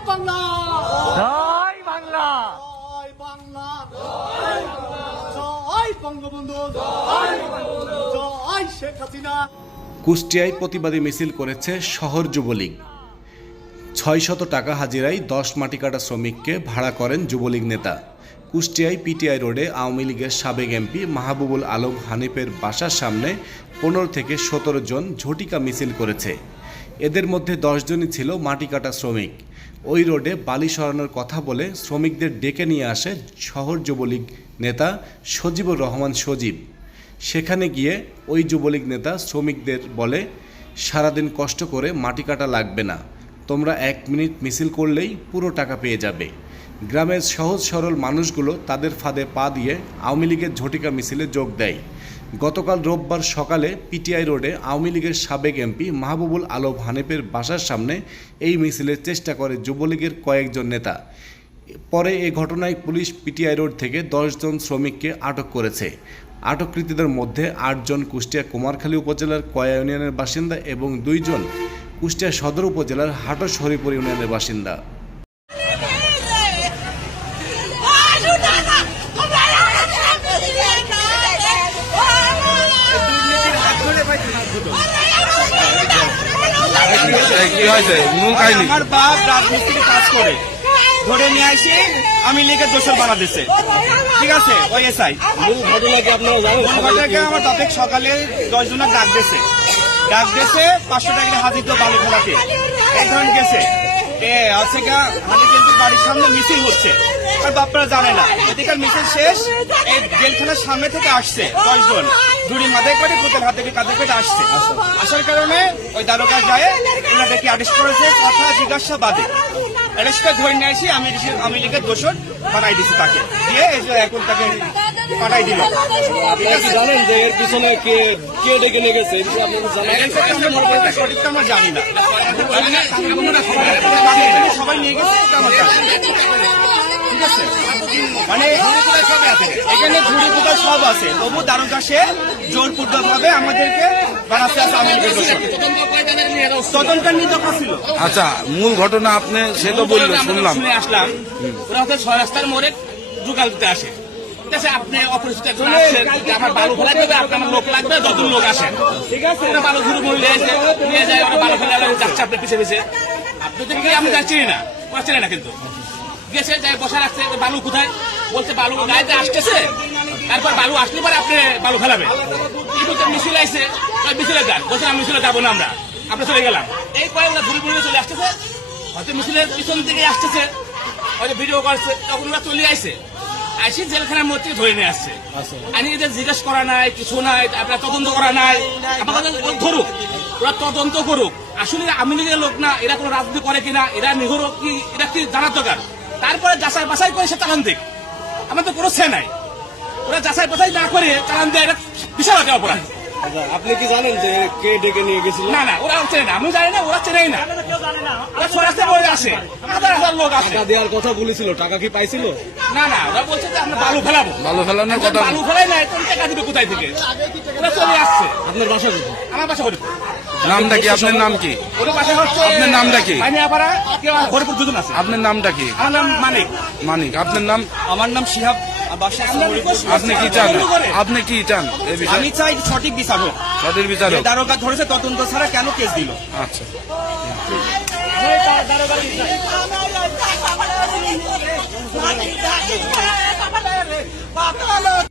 জয় বাংলা। জয় বাংলা। জয় বাংলা। জয় বঙ্গবন্ধু। জয় জয় শেখ হাসিনা। কুষ্টিয়ায় প্রতিবাদী মিছিল করেছে শহর যুবলীগ। ছয় শত টাকা হাজিরায় দশ মাটি কাটা শ্রমিককে ভাড়া করেন যুবলীগ নেতা। কুষ্টিয়ায় পিটিআই রোডে আওয়ামী লীগের সাবেক এমপি মাহবুবুল আলম হানিফের বাসার সামনে পনেরো থেকে সতেরো জন ঝটিকা মিছিল করেছে। এদের মধ্যে দশজনই ছিল মাটি কাটা শ্রমিক। ওই রোডে বালি সরানোর কথা বলে শ্রমিকদের ডেকে নিয়ে আসে শহর যুবলীগ নেতা সজীবুর রহমান সজীব। সেখানে গিয়ে ওই যুবলীগ নেতা শ্রমিকদের বলে, সারাদিন কষ্ট করে মাটি কাটা লাগবে না। তোমরা এক মিনিট মিছিল করলেই পুরো টাকা পেয়ে যাবে। গ্রামের সহজ সরল মানুষগুলো তাদের ফাঁদে পা দিয়ে আওয়ামী লীগের ঝটিকা মিছিলে যোগ দেয়। গতকাল রোববার সকালে পিটিআই রোডে আওয়ামী লীগের সাবেক এমপি মাহবুবুল আলম হানিফের বাসার সামনে এই মিছিলের চেষ্টা করে যুবলীগের কয়েকজন নেতা। পরে এ ঘটনায় পুলিশ পিটিআই রোড থেকে দশজন শ্রমিককে আটক করেছে। আটককৃতীদের মধ্যে আটজন কুষ্টিয়া কুমারখালী উপজেলার কয়া ইউনিয়নের বাসিন্দা এবং দুইজন কুষ্টিয়া সদর উপজেলার হাটস হরিপুর ইউনিয়নের বাসিন্দা। কি হয়েছে? মূল কাহিনী আমার বাপ রাজমিস্ত্রি কাজ করে। ধরে নিয়ে আসি আমি লিখে দোষর বানা দিছে। ঠিক আছে? ওই এসআই। ঘটনাকে আমার টপিক সকালে দশ জনের ডাক দিছে ডাক দিছে পাঁচশো টাকা হাজির তো বালু খেলাতে এক ধরনের গেছে। এ আছে গা হাজি কিন্তু বাড়ির সামনে মিছিল হচ্ছে। আর বাপরা জানে না। এদিকার মিছিল শেষ এই জেলখানার সামনে থেকে আসছে দশ জন ঝুড়ি মাথায় করে কোথায় হাতে কাঁধে করে আসছে। আসার কারণে ওই দারোগা যায় ওরা দেখি আদেশ করেছে কথা জিজ্ঞাসা বাদে অ্যারেস্টটা ধরে নিয়ে আসি আমি আমি লিখে দোষর বানাই দিছি তাকে। দিয়ে এই এখন তাকে পাঠাই দিল। জানেন যে এর পিছনে কে কে ডেকে নিয়ে গেছে? সঠিকটা আমরা জানি না। সবাই নিয়ে গেছে। জানা। ঠিক আছে? মানে এখানে ঝুড়ি কোথাও সব আছে। তবু দারোগা সে জোরপূর্বক ভাবে আমাদেরকে আচ্ছা মূল ঘটনা আপনি সে তো বলল শুনলাম। আসলাম। ওরা হচ্ছে ছয় রাস্তার মোড়ে জোগাল দিতে আসে। ঠিক আছে আপনি অপরিচিত একজন আসছেন। আমার বালু ফেলা দেবে আপনার লোক লাগবে যতজন লোক আসেন ঠিক আছে। ওরা বালু ঘুরে ঘুরে নিয়ে আসে নিয়ে যায় ওরা বালু ফেলা যাচ্ছে আপনার পিছিয়ে পিছিয়ে আপনি তো কি আমি যা চিনি না? ওরা চেনে না কিন্তু। গেছে, যাই বসা রাখছে। বালু কোথায়? বলছে, বালু গাড়িতে আসতেছে। তারপর বালু আসলে পরে আপনি বালু ফেলাবে বলতে মিছিল আইসে মিছিলে যান বলছে আমি মিছিলে যাব না আমরা। আমরা চলে গেলাম। এই কয়েকটা ঘুরে ঘুরে চলে আসতেছে। হয়তো মিছিলের পিছন দিকে আসতেছে। হয়তো ভিডিও করছে। তখন ওরা চলে আইসে আইসি জেলখানার মধ্যে ধরে নিয়ে আসছে। আমি এদের জিজ্ঞেস করা নাই, কিছু নাই, আপনার তদন্ত করা নাই। ওরা ধরুক। ওরা তদন্ত করুক। আসলে আমি লীগের লোক না, এরা কোনো রাজনীতি করে কিনা, এরা নিহর কি, এরা কি জানার দরকার? তারপরে যাচাই বাছাই করে সে চালান দিক। আমার তো কোনো সে নাই। ওরা যাচাই বাছাই না করে চালান দেয় এটা বিশাল একটা অপরাধ। আপনি কি জানেন যে কে ডেকে নিয়ে গেছিল? না না ওরা চেনে না। আমি জানি না ওরা চেনেই না। ওরা সরাসরি বলে আসে। হাজার হাজার লোক আসে। টাকা দেওয়ার কথা বলেছিল টাকা কি পাইছিল? না না ওরা বলছে যে আমরা বালু ফেলাবো। বালু ফেলানোর কথা বালু ফেলাই নাই তুমি টাকা দিবে কোথায় থেকে? ওরা চলে আসছে। আপনার বাসা কোথায়? আমার বাসা হরিপুর নামটা কি? আপনার নাম কি? আপনার নামটা কি? আপনার নামটা কি? মানিক। মানিক আপনার নাম? আমার নাম শিহাব। আপনি কি চান? আপনি কি চান আমি চাই সঠিক বিচার হোক। সঠিক বিচারক যে দারোগা ধরেছে তদন্ত ছাড়া কেন কেস দিল? আচ্ছা।